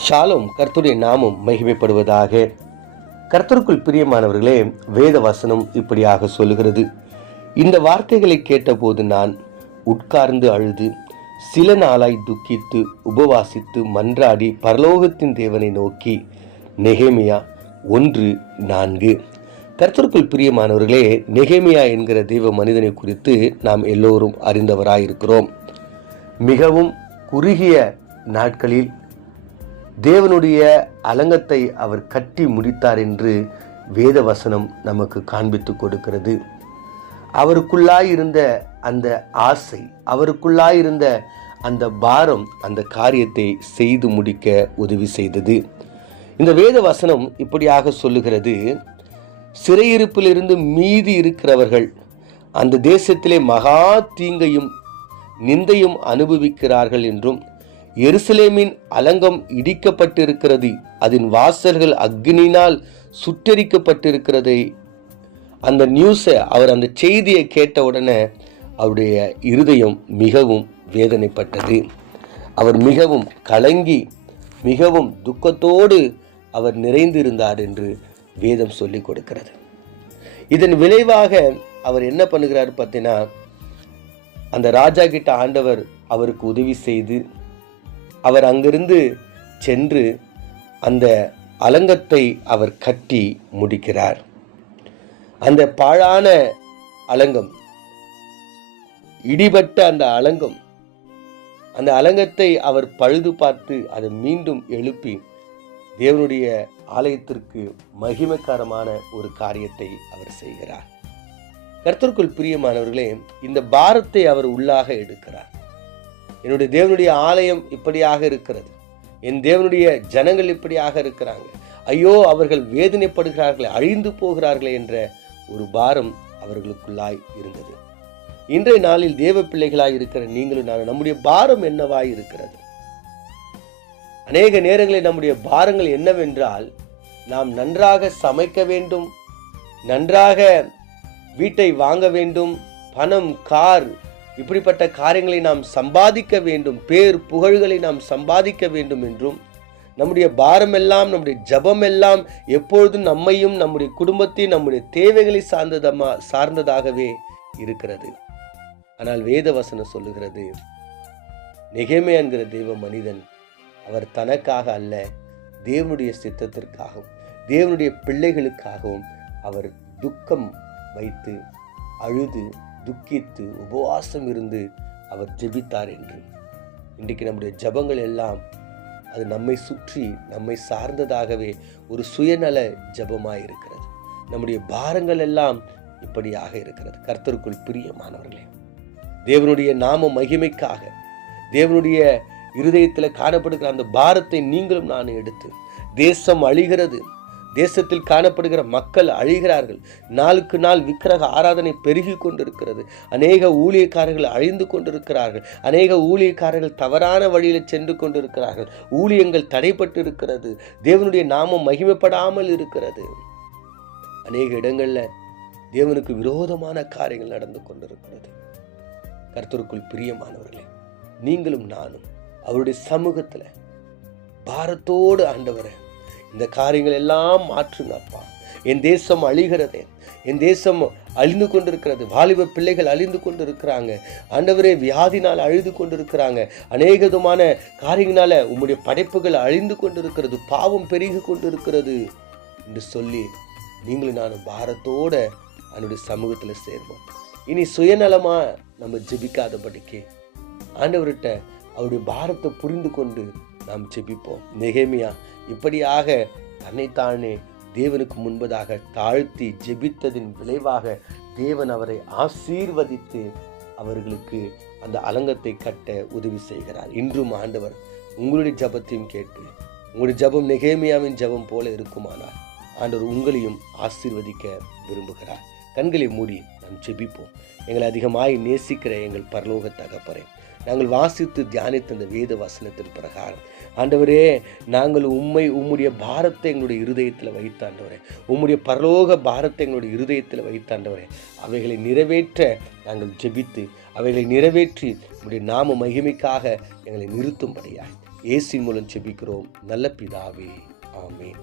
ஷாሎም. கர்த்தருடைய நாமம் மகிமைப்படுவதாக. கர்த்தருக்குள் பிரியமானவர்களே, வேத வசனம் இப்படியாக சொல்லுகிறது. இந்த வார்த்தைகளை கேட்டபோது நான் உட்கார்ந்து அழுது சில நாளாய் துக்கித்து உபவாசித்து மன்றாடி பரலோகத்தின் தேவனை நோக்கி. நெகேமியா 1:4. கர்த்தருக்குள் பிரியமானவர்களே, நெகேமியா என்கிற தெய்வ மனிதனை குறித்து நாம் எல்லோரும் அறிந்தவராயிருக்கிறோம். மிகவும் குறுகிய நாட்களில் தேவனுடைய அலங்கத்தை அவர் கட்டி முடித்தார் என்று வேத வசனம் நமக்கு காண்பித்து கொடுக்கிறது. அவருக்குள்ளாயிருந்த அந்த ஆசை, அவருக்குள்ளாயிருந்த அந்த பாரம் அந்த காரியத்தை செய்து முடிக்க உதவி செய்தது. இந்த வேத வசனம் இப்படியாக சொல்லுகிறது. சிறையிருப்பிலிருந்து மீதி இருக்கிறவர்கள் அந்த தேசத்திலே மகா தீங்கையும் நிந்தையும் அனுபவிக்கிறார்கள் என்றும், எருசலேமின் அலங்கம் இடிக்கப்பட்டிருக்கிறது, அதன் வாசல்கள் அக்னியினால் சுட்டெரிக்கப்பட்டிருக்கிறதை, அந்த நியூஸை அவர் அந்த செய்தியை கேட்ட உடனே அவருடைய இருதயம் மிகவும் வேதனைப்பட்டது. அவர் மிகவும் கலங்கி மிகவும் துக்கத்தோடு அவர் நிறைந்திருந்தார் என்று வேதம் சொல்லி கொடுக்கிறது. இதன் விளைவாக அவர் என்ன பண்ணுகிறார் பார்த்தீங்கன்னா, அந்த ராஜா கிட்ட ஆண்டவர் அவருக்கு உதவி செய்து அவர் அங்கிருந்து சென்று அந்த அலங்கத்தை அவர் கட்டி முடிக்கிறார். அந்த பாழான அலங்கம், இடிபட்ட அந்த அலங்கம், அந்த அலங்கத்தை அவர் பழுது பார்த்து அதை மீண்டும் எழுப்பி தேவனுடைய ஆலயத்திற்கு மகிமைகரமான ஒரு காரியத்தை அவர் செய்கிறார். கர்த்தருக்குள் பிரியமானவர்களே, இந்த பாரத்தை அவர் உள்ளாக எடுக்கிறார். என்னுடைய தேவனுடைய ஆலயம் இப்படியாக இருக்கிறது, என் தேவனுடைய ஜனங்கள் இப்படியாக இருக்கிறாங்க, ஐயோ அவர்கள் வேதனைப்படுகிறார்களே, அழிந்து போகிறார்களே என்ற ஒரு பாரம் அவர்களுக்குள்ளாய் இருந்தது. இன்றைய நாளில் தேவ பிள்ளைகளாய் இருக்கிற நீங்களும் நான், நம்முடைய பாரம் என்னவாய் இருக்கிறது? அநேக நேரங்களில் நம்முடைய பாரங்கள் என்னவென்றால், நாம் நன்றாக சமைக்க வேண்டும், நன்றாக வீட்டை வாங்க வேண்டும், பணம், கார், இப்படிப்பட்ட காரியங்களை நாம் சம்பாதிக்க வேண்டும், பேர் புகழ்களை நாம் சம்பாதிக்க வேண்டும் என்றும், நம்முடைய பாரம் எல்லாம், நம்முடைய ஜபம் எல்லாம் எப்பொழுதும் நம்மையும் நம்முடைய குடும்பத்தையும் நம்முடைய தேவைகளை சார்ந்ததாகவே இருக்கிறது. ஆனால் வேத வசனம் சொல்லுகிறது, நெகேமியா என்கிற தெய்வ மனிதன் அவர் தனக்காக அல்ல, தேவனுடைய சித்தத்திற்காகவும் தேவனுடைய பிள்ளைகளுக்காகவும் அவர் துக்கம் வைத்து அழுது துக்கித்து உபவாசம் இருந்து அவர் ஜெபித்தார் என்று. இன்றைக்கு நம்முடைய ஜபங்கள் எல்லாம் அது நம்மை சுற்றி நம்மை சார்ந்ததாகவே ஒரு சுயநல ஜபமாய் இருக்கிறது. நம்முடைய பாரங்கள் எல்லாம் இப்படியாக இருக்கிறது. கர்த்தருக்குள் பிரியமானவர்களே, தேவனுடைய நாம மகிமைக்காக தேவனுடைய இருதயத்தில் காணப்படுகிற அந்த பாரத்தை நீங்களும் நானும் எடுத்து, தேசம் அழிகிறது, தேசத்தில் காணப்படுகிற மக்கள் அழிகிறார்கள், நாளுக்கு நாள் விக்கிரக ஆராதனை பெருகி கொண்டிருக்கிறது, அநேக ஊழியக்காரர்கள் அழிந்து கொண்டிருக்கிறார்கள், அநேக ஊழியக்காரர்கள் தவறான வழியில் சென்று கொண்டிருக்கிறார்கள், ஊழியங்கள் தடைப்பட்டு இருக்கிறது, தேவனுடைய நாமம் மகிமைப்படாமல் இருக்கிறது, அநேக இடங்கள்ல தேவனுக்கு விரோதமான காரியங்கள் நடந்து கொண்டிருக்கிறது. கர்த்தருக்குள் பிரியமானவர்களே, நீங்களும் நானும் அவருடைய சமூகத்துல பாரத்தோடு, ஆண்டவரே இந்த காரியங்கள் எல்லாம் மாற்றுங்க அப்பா, என் தேசம் அழிகிறதே, என் தேசம் அழிந்து கொண்டிருக்கிறது, வாலிப பிள்ளைகள் அழிந்து கொண்டிருக்கிறாங்க, ஆண்டவரே வியாதினால் அழிந்து கொண்டிருக்கிறாங்க, அநேக விதமான காரியங்களால உம்முடைய படைப்புகள் அழிந்து கொண்டிருக்கிறது, பாவம் பெருகி கொண்டிருக்கிறது என்று சொல்லி நீங்களும் நானும் பாரத்தோட அவனுடைய சமூகத்துல சேர்வோம். இனி சுயநலமா நம்ம ஜெபிக்காதபடிக்கு ஆண்டவர்கிட்ட அவருடைய பாரத்தை புரிந்து கொண்டு நாம் ஜெபிப்போம். நெகேமியா இப்படியாக தன்னைத்தானே தேவனுக்கு முன்பதாக தாழ்த்தி ஜெபித்ததின் விளைவாக தேவன் அவரை ஆசீர்வதித்து அவர்களுக்கு அந்த அலங்கத்தை கட்ட உதவி செய்கிறார். இன்றும் ஆண்டவர் உங்களுடைய ஜபத்தையும் கேட்டு, உங்களுடைய ஜபம் நெகேமியாவின் ஜபம் போல இருக்குமானால் ஆண்டவர் உங்களையும் ஆசீர்வதிக்க விரும்புகிறார். கண்களை மூடி நாம் ஜெபிப்போம். எங்களை அதிகமாய் நேசிக்கிற எங்கள் பரலோக தகப்பரே, நாங்கள் வாசித்து தியானித்த அந்த வேத வசனத்தின் பிரகாரம் ஆண்டவரே, நாங்கள் உம்முடைய பாரத்தை எங்களுடைய இருதயத்தில் வைத்தாண்டவரே, உம்முடைய பரலோக பாரத்தை எங்களுடைய இருதயத்தில் வைத்தாண்டவரே, அவைகளை நிறைவேற்ற நாங்கள் ஜெபித்து அவைகளை நிறைவேற்றி உம்முடைய நாம மகிமைக்காக எங்களை நிறுத்தும்படியாய் இயேசுவின் மூலம் ஜெபிக்கிறோம் நல்ல பிதாவே. ஆமென்.